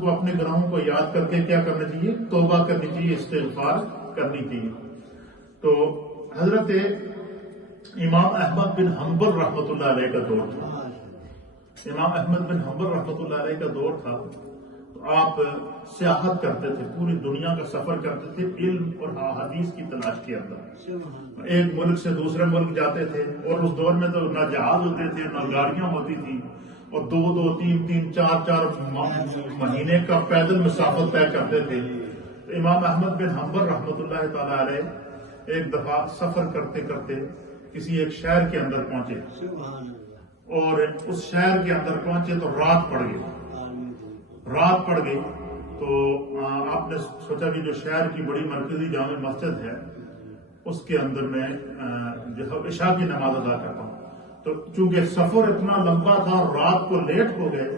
کو اپنے گناہوں کو یاد کر کے کیا کرنا چاہیے؟ توبہ کرنی چاہیے، استغفار کرنی چاہیے۔ تو حضرت امام احمد بن حنبل رحمۃ اللہ علیہ کا دور تھا، امام احمد بن حنبل رحمۃ اللہ علیہ کا دور تھا، تو آپ سیاحت کرتے تھے، پوری دنیا کا سفر کرتے تھے علم اور حدیث کی تلاش کے اندر، ایک ملک سے دوسرے ملک جاتے تھے، اور اس دور میں تو نہ جہاز ہوتے تھے نہ گاڑیاں ہوتی تھی، اور دو تین چار مہینے کا پیدل مسافت طے کرتے تھے۔ تو امام احمد بن حنبل رحمۃ اللہ تعالی علیہ ایک دفعہ سفر کرتے کرتے کسی ایک شہر کے اندر پہنچے، اور اس شہر کے اندر پہنچے تو رات پڑ گئی، تو آپ نے سوچا کہ جو شہر کی بڑی مرکزی جامع مسجد ہے اس کے اندر میں جو عشاء کی نماز ادا کرتا ہوں۔ تو چونکہ سفر اتنا لمبا تھا اور رات کو لیٹ ہو گئے،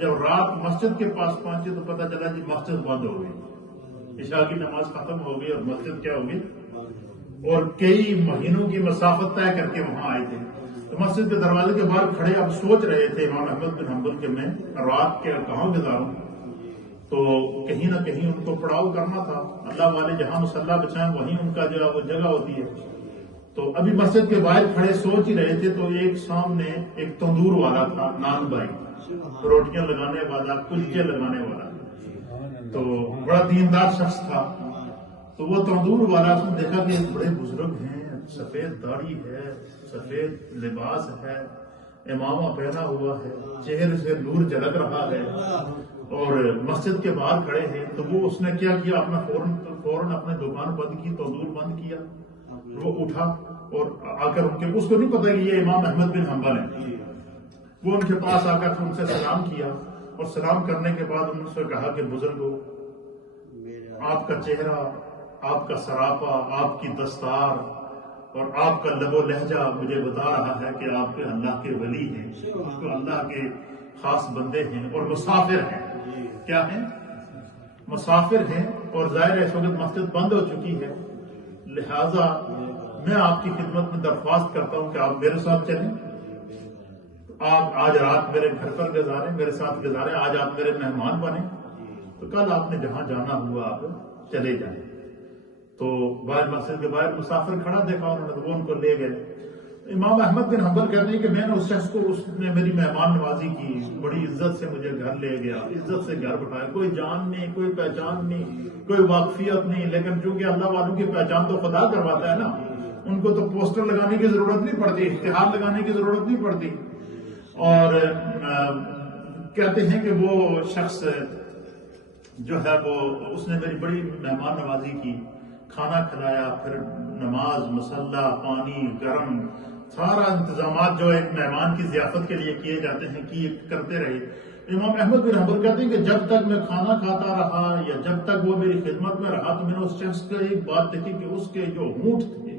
جب رات مسجد کے پاس پہنچے تو پتہ چلا جی مسجد بند ہو گئی، عشاء کی نماز ختم ہو گئی اور مسجد کیا ہو گئی، اور کئی مہینوں کی مسافت طے کر کے وہاں آئے تھے۔ تو مسجد کے دروازے کے باہر کھڑے اب سوچ رہے تھے امام احمد بن حنبل کہ میں رات کے کہاں گزاروں، تو کہیں نہ کہیں ان کو پڑاؤ کرنا تھا، اللہ والے جہاں مصلی بچائیں وہیں ان کا جو ہے وہ جگہ ہوتی ہے۔ تو ابھی مسجد کے باہر کھڑے سوچ ہی رہے تھے، تو ایک سامنے ایک تندور والا تھا، نان بھائی، روٹیاں لگانے والا، کلچے لگانے والا، تو بڑا دیندار شخص تھا۔ تو وہ تندور والا اس نے دیکھا کہ بڑے بزرگ ہیں، سفید داڑھی ہے، سفید لباس ہے، امامہ پہنا ہوا ہے، چہرے سے نور جھلک رہا ہے، اور مسجد کے باہر کھڑے ہیں۔ تو وہ اس نے کیا کیا، اپنا فوراً اپنے دکان بند کی، تندور بند کیا، وہ اٹھا اور آ کر ان کے، اس کو نہیں پتا کہ یہ امام احمد بن حنبل ہیں، وہ ان کے پاس آ کر ان سے سلام کیا، اور سلام کرنے کے بعد ان سے کہا کہ بزرگو، آپ کا چہرہ، آپ کا سراپا، آپ کی دستار اور آپ کا لب و لہجہ مجھے بتا رہا ہے کہ آپ کے اللہ کے ولی ہیں، تو اللہ کے خاص بندے ہیں اور مسافر ہیں۔ کیا ہیں؟ مسافر ہیں، اور ظاہر ہے اس وقت مسجد بند ہو چکی ہے، لہذا میں آپ کی خدمت میں درخواست کرتا ہوں کہ آپ میرے ساتھ چلیں، آپ آج رات میرے گھر پر گزاریں، میرے ساتھ گزاریں، آج آپ میرے مہمان بنیں، تو کل آپ نے جہاں جانا ہوا آپ چلے جائیں۔ تو باہر مسجد کے باہر مسافر کھڑا دیکھا انہوں نے، تو وہ ان کو لے گئے۔ امام احمد بن حنبل کہتے ہیں کہ میں نے اس شخص کو، اس نے میری مہمان نوازی کی، بڑی عزت سے مجھے گھر لے گیا، عزت سے گھر بٹھایا، کوئی جان نہیں، کوئی پہچان نہیں، کوئی واقفیت نہیں، لیکن چونکہ اللہ والوں کی پہچان تو خدا کرواتا ہے نا، ان کو تو پوسٹر لگانے کی ضرورت نہیں پڑتی، اشتہار لگانے کی ضرورت نہیں پڑتی۔ اور کہتے ہیں کہ وہ شخص جو ہے وہ، اس نے میری بڑی مہمان نوازی کی، کھانا کھلایا، پھر نماز، مصلی، پانی، گرم، سارا انتظامات جو ایک مہمان کی ضیافت کے لیے کیے جاتے ہیں کرتے رہے۔ امام احمد بن حنبل کہتے ہیں کہ جب تک میں کھانا کھاتا رہا یا جب تک وہ میری خدمت میں رہا، تو میں نے اس شخص کا ایک بات دیکھی کہ اس کے جو ہونٹ تھے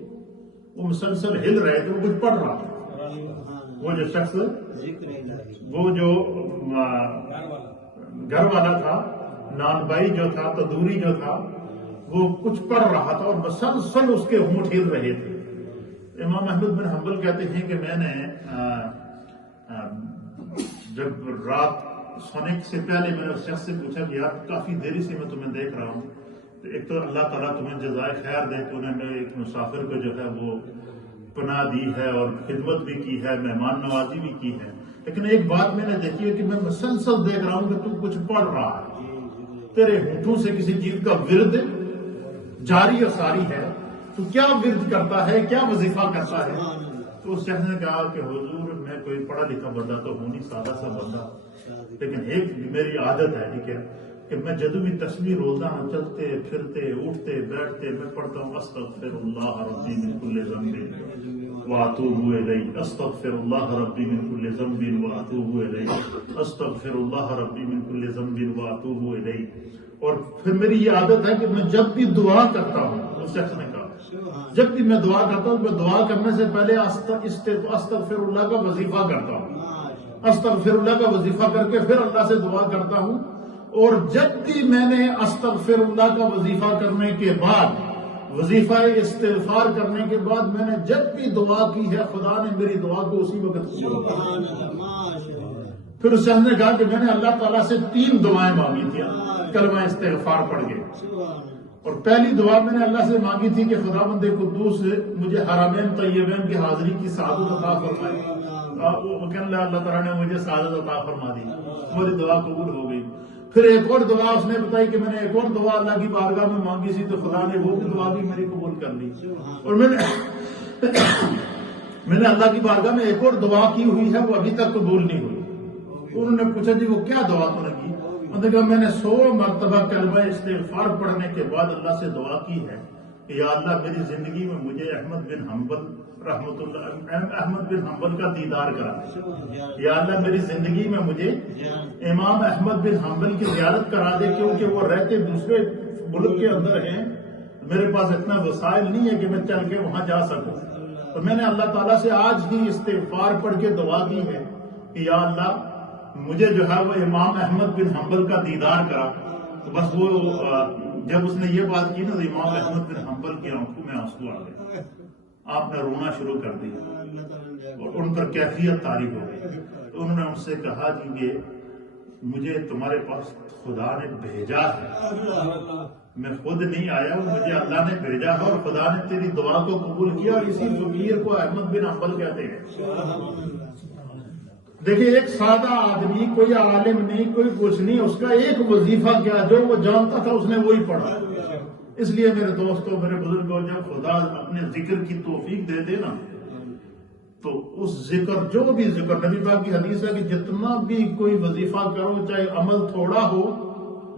وہ مسلسل ہل رہے تھے، وہ کچھ پڑھ رہا تھا۔ وہ جو شخص، وہ جو گھر والا تھا، نان بائی جو تھا، تندوری جو تھا، وہ کچھ پڑھ رہا تھا اور مسلسل اس کے ہونٹ ہل رہے تھے۔ امام احمد بن حنبل کہتے ہیں کہ میں نے جب رات سونے سے پہلے میں نے اس شخص سے پوچھا کہ یار کافی دیری سے میں تمہیں دیکھ رہا ہوں، تو ایک تو اللہ تعالیٰ تمہیں جزائے خیر دے کہ انہوں نے ایک مسافر کو جو ہے وہ پناہ دی ہے اور خدمت بھی کی ہے، مہمان نوازی بھی کی ہے، لیکن ایک بات میں نے دیکھی ہے کہ میں مسلسل دیکھ رہا ہوں کہ تو کچھ پڑھ رہا ہے، تیرے ہونٹوں سے کسی چیز کا ورد جاری اور ساری ہے، تو کیا ورد کرتا ہے، کیا وظیفہ کرتا ہے؟ تو اس شخص نے کہا کہ حضور میں کوئی پڑھا لکھا بندہ تو ہوں نہیں، سادہ سا بندہ، لیکن ایک میری عادت ہے، ٹھیک ہے، کہ میں جدو بھی تسبیح روزہ ہوں، چلتے پھرتے اٹھتے بیٹھتے میں پڑھتا ہوں استغفر اللہ ربی من کل ذنب واتوب الیہ، استغفر اللہ ربی من کل ذنب واتوب الیہ، استغفر اللہ ربی من کل ذنب واتوب الیہ۔ اور پھر میری یہ عادت ہے کہ میں جب بھی دعا کرتا ہوں، اس شخص نے کہا جب بھی میں دعا کرتا ہوں، میں دعا کرنے سے پہلے استغفر اللہ کا وظیفہ کرتا ہوں، استغفر اللہ کا وظیفہ کر کے پھر اللہ سے دعا کرتا ہوں، اور جب بھی میں نے استغفر اللہ کا وظیفہ کرنے کے بعد، وظیفہ استغفار کرنے کے بعد میں نے جب بھی دعا کی ہے، خدا نے میری دعا کو اسی وقت قبول کیا۔ پھر اس شخص نے کہا کہ میں نے اللہ تعالیٰ سے 3 دعائیں مانگی تھی، کلمہ استغفار پڑھ کے، اور پہلی دعا میں نے اللہ سے مانگی تھی کہ خداوند قدوس مجھے حرمین طیبین کی حاضری کی سعادت عطا فرمائے۔ وہ کہنے لگا اللہ تعالیٰ نے مجھے سعادت عطا فرما دی، میری دعا قبول ہو گئی۔ پھر ایک اور دعا اس نے بتائی کہ میں نے ایک اور دعا اللہ کی بارگاہ میں مانگی تھی تو خدا نے وہ بھی دعا بھی میری قبول کر لی، اور میں نے اللہ کی بارگاہ میں ایک اور دعا کی ہوئی ہے، وہ ابھی تک قبول نہیں ہوئی۔ انہوں نے پوچھا جی وہ کیا دعا تو نے کی؟ مطلب کہ میں نے 100 مرتبہ کلمہ استغفار پڑھنے کے بعد اللہ سے دعا کی ہے کہ یا اللہ میری زندگی میں مجھے احمد بن حنبل کا دیدار کرا، یا اللہ میری زندگی میں مجھے امام احمد بن حنبل کی زیارت کرا دے، کیونکہ وہ رہتے دوسرے ملک کے اندر ہیں، میرے پاس اتنا وسائل نہیں ہے کہ میں چل کے وہاں جا سکوں۔ تو میں نے اللہ تعالیٰ سے آج ہی استغفار پڑھ کے دعا کی ہے کہ یا اللہ مجھے جو ہے وہ امام احمد بن حنبل کا دیدار کرا۔ تو بس وہ جب اس نے یہ بات کی نا تو امام احمد بن حنبل کی آنکھوں میں آنسو آ گئے، آپ نے رونا شروع کر دیا اور ان پر کیفیت طاری ہو گئی۔ تو انہوں نے ان سے کہا جی کہ مجھے تمہارے پاس خدا نے بھیجا ہے، میں خود نہیں آیا ہوں، مجھے اللہ نے بھیجا ہے، اور خدا نے تیری دعا کو قبول کیا، اور اسی فقیر کو احمد بن حنبل کہتے ہیں۔ دیکھیں ایک سادہ آدمی، کوئی عالم نہیں، کوئی کچھ نہیں، اس کا ایک وظیفہ کیا جو وہ جانتا تھا اس نے وہی پڑھا۔ اس لیے میرے دوستوں، میرے بزرگوں، جب خدا اپنے ذکر کی توفیق دے دے نا تو اس ذکر، جو بھی ذکر، نبی پاک کی حدیث ہے کہ جتنا بھی کوئی وظیفہ کرو چاہے عمل تھوڑا ہو